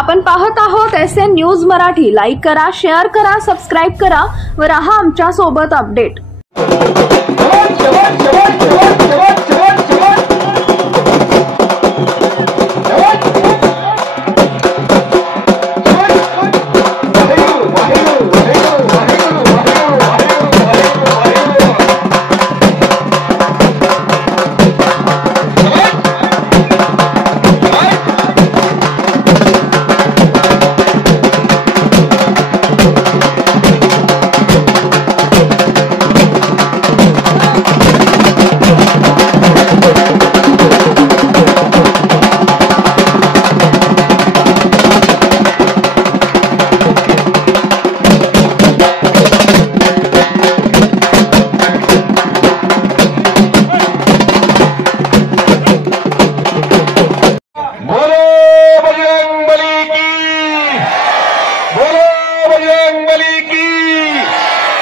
आपण पाहत आहोत SN न्यूज मराठी। लाईक करा, शेअर करा, सबस्क्राइब करा व रहा आमच्या सोबत अपडेट।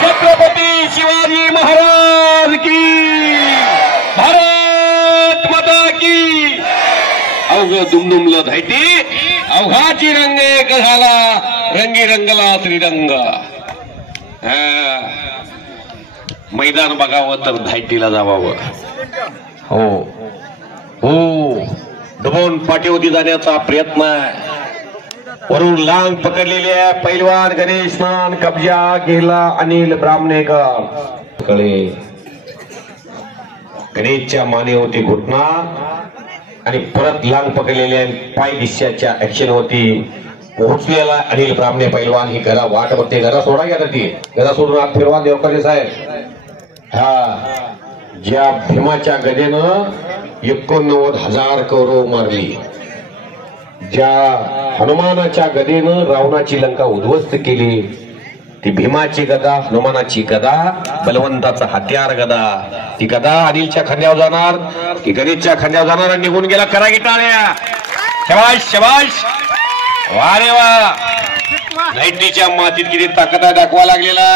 छत्रपति शिवाजी महाराज की, भारत माता की। अवघ दुमदुमलं धायटी, अवघाची रंग एक झाला, रंगी रंगला त्रिरंग। मैदान बघावं तर धायटीला जावावं। हो हो, दबोन पाठीवरती जाण्याचा प्रयत्न आहे। वरून लांग पकडलेल्या पैलवान गणेश स्नान कब्जा गेला अनिल ब्राह्मणेकर कडे। गणेशच्या माने होती घुटना आणि परत लांग पकडलेल्या पाय दिश्याच्या ऍक्शन होती पोहोचलेला अनिल ब्राह्मणे पैलवान। ही गदा वाट बघते, गदा सोडा घ्या ती, गदा सोडून आत फिरवा देवकरे साहेब। हा ज्या भीमाच्या गदेनं 89,000 कौरव मारली, ज्या हनुमानाच्या गदेनं रावणाची लंका उद्ध्वस्त केली, ती भीमाची गदा, हनुमानाची गदा, बलवंताचा हत्यार गदा। ती गदा अनिलच्या खांद्यावर जाणार, ती गणेशच्या खांद्यावर जाणार आणि निघून गेला। करा गिटाळ्या, शबाश शबाश, वा रे वा। नाईटीच्या मातीत किती ताकद दाखवा लागलेला।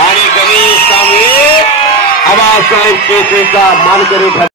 आणि गणेश आबासाहेब केसरीचा मानकरी